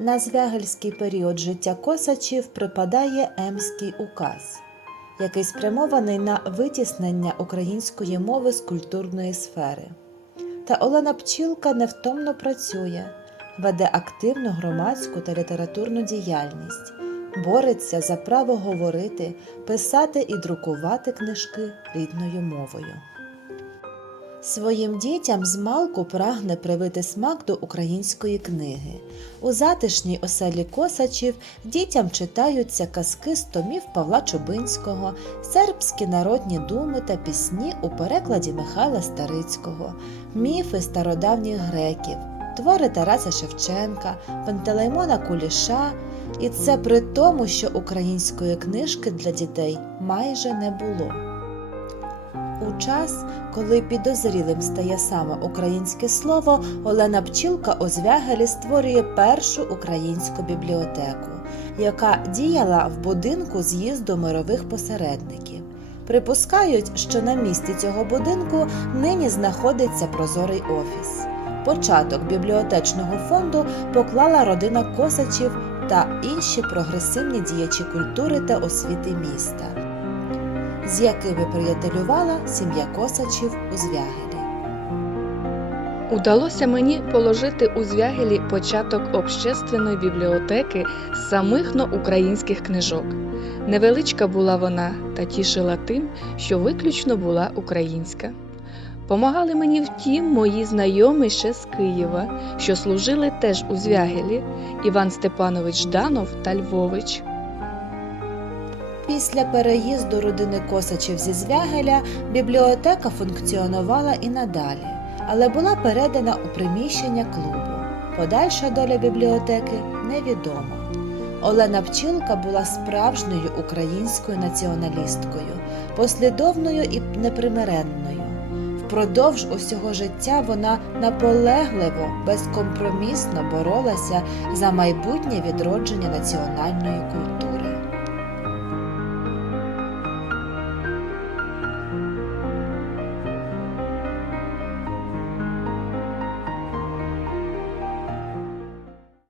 На звягельський період життя косачів припадає Емський указ, який спрямований на витіснення української мови з культурної сфери. Та Олена Пчілка невтомно працює, веде активну громадську та літературну діяльність, бореться за право говорити, писати і друкувати книжки рідною мовою. Своїм дітям змалку прагне привити смак до української книги. У затишній оселі Косачів дітям читаються казки з томів Павла Чубинського, сербські народні думи та пісні у перекладі Михайла Старицького, міфи стародавніх греків, твори Тараса Шевченка, Пантелеймона Куліша. І це при тому, що української книжки для дітей майже не було. У час, коли підозрілим стає саме українське слово, Олена Пчілка у Звягелі створює першу українську бібліотеку, яка діяла в будинку з'їзду мирових посередників. Припускають, що на місці цього будинку нині знаходиться прозорий офіс. Початок бібліотечного фонду поклала родина Косачів та інші прогресивні діячі культури та освіти міста з якими приятелювала сім'я Косачів у Звягелі. Удалося мені положити у звягелі початок общественної бібліотеки з самих українських книжок. Невеличка була вона та тішила тим, що виключно була українська. Помагали мені втім мої знайомі ще з Києва, що служили теж у звягелі Іван Степанович Жданов та Львович. Після переїзду родини Косачів зі Звягеля бібліотека функціонувала і надалі, але була передана у приміщення клубу. Подальша доля бібліотеки невідома. Олена Пчілка була справжньою українською націоналісткою, послідовною і непримиренною. Впродовж усього життя вона наполегливо, безкомпромісно боролася за майбутнє відродження національної культури.